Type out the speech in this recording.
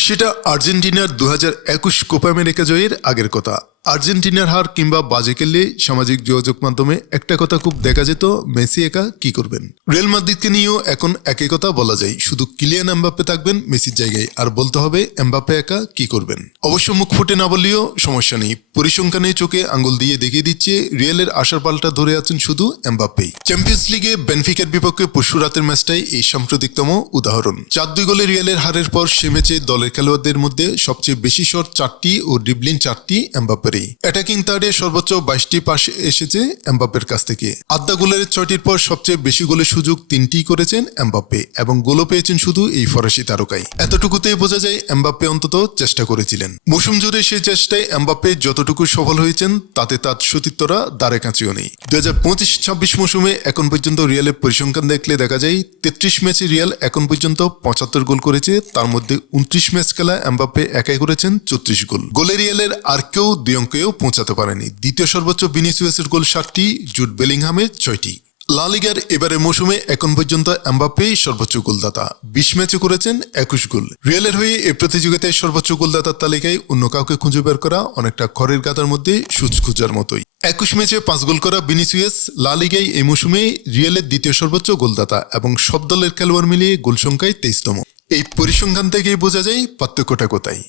সেটা আর্জেন্টিনার দু হাজার একুশ কোপা আমেরিকা জয়ের আগের কথা। আর্জেন্টিনার হার কিংবা বাজে খেললে সামাজিক যোগাযোগ মাধ্যমে একটা কথা খুব দেখা যেত, মেসি একা কি করবেন? রিয়াল মাদ্রিদকে নিয়েও এখন একই কথা বলা যায়। শুধু কিলিয়ান এমবাপ্পে থাকবেন মেসির জায়গায়, আর বলতে হবে এমবাপ্পে একা কি করবেন? অবশ্য মুখ ফুটে না বললেও সমস্যা নেই। পরিসংখ্যানে চোখে আঙ্গুল দিয়ে দেখিয়ে দিচ্ছে, রিয়ালের আশার পাল্টা ধরে আছেন শুধু এমবাপ্পেই। চ্যাম্পিয়ন্স লিগে বেনফিকার বিপক্ষে পরশু রাতের ম্যাচটাই এই সাম্প্রতিকতম উদাহরণ। চার দুই গোলে রিয়ালের হারের পর সে ম্যাচে দলের খেলোয়াড়দের মধ্যে সবচেয়ে বেশি শট চারটি ও ড্রিবলিং চারটি এমবাপ্পেরই অ্যাটাকিং থার্ডে সর্বোচ্চ বাইশটি পাস এসেছে এমবাপ্পের কাছ থেকে। আদ্যা গোলের ছয়টির পর সবচেয়ে বেশি গোলের সুযোগ তিনটি করেছেন এমবাপ্পে এবং গোলও পেয়েছেন শুধু এই ফরাসি তারকাই। এতটুকুতেই বোঝা যায় এমবাপ্পে অন্তত চেষ্টা করেছিলেন। মৌসুম জুড়ে সেই চেষ্টায় এমবাপ্পে যতটুকু সফল হয়েছেন, তাতে তার সতীর্থরা দ্বারে কাঁচিও নেই। দু হাজার পঁচিশ ছাব্বিশ মৌসুমে এখন পর্যন্ত রিয়ালের পরিসংখ্যান দেখলে দেখা যায়, তেত্রিশ ম্যাচে রিয়াল এখন পর্যন্ত পঁচাত্তর গোল করেছে, তার মধ্যে উনত্রিশ ম্যাচ খেলা এমবাপ্পে একাই করেছেন চৌত্রিশ গোল। গোলে রিয়ালের আর কেউ দুই অঙ্কেও পৌঁছাতে পারেনি। দ্বিতীয় সর্বোচ্চ বিনিসিয়াসের গোল ষাটটি জুট বেলিংহামের ছয়টি। লা লিগার এবারের মৌসুমে এখন পর্যন্ত এমবাপ্পেই সর্বোচ্চ গোলদাতা। বিশ ম্যাচে করেছেন একুশ গোল। রিয়ালের হয়ে এই প্রতিযোগিতায় সর্বোচ্চ গোলদাতার তালিকায় অন্য কাউকে খুঁজে বের করা অনেকটা খড়ের গাদার মধ্যে সুচ খুঁজার মতোই। একুশ ম্যাচে পাঁচ গোল করা বিনিসিয়াস লা লিগায় এই মৌসুমে রিয়ালের দ্বিতীয় সর্বোচ্চ গোলদাতা এবং সব দলের খেলোয়াড় মিলিয়ে গোল সংখ্যায় তেইশতম। এই পরিসংখ্যান থেকেই বোঝা যায় পার্থক্যটা কোথায়।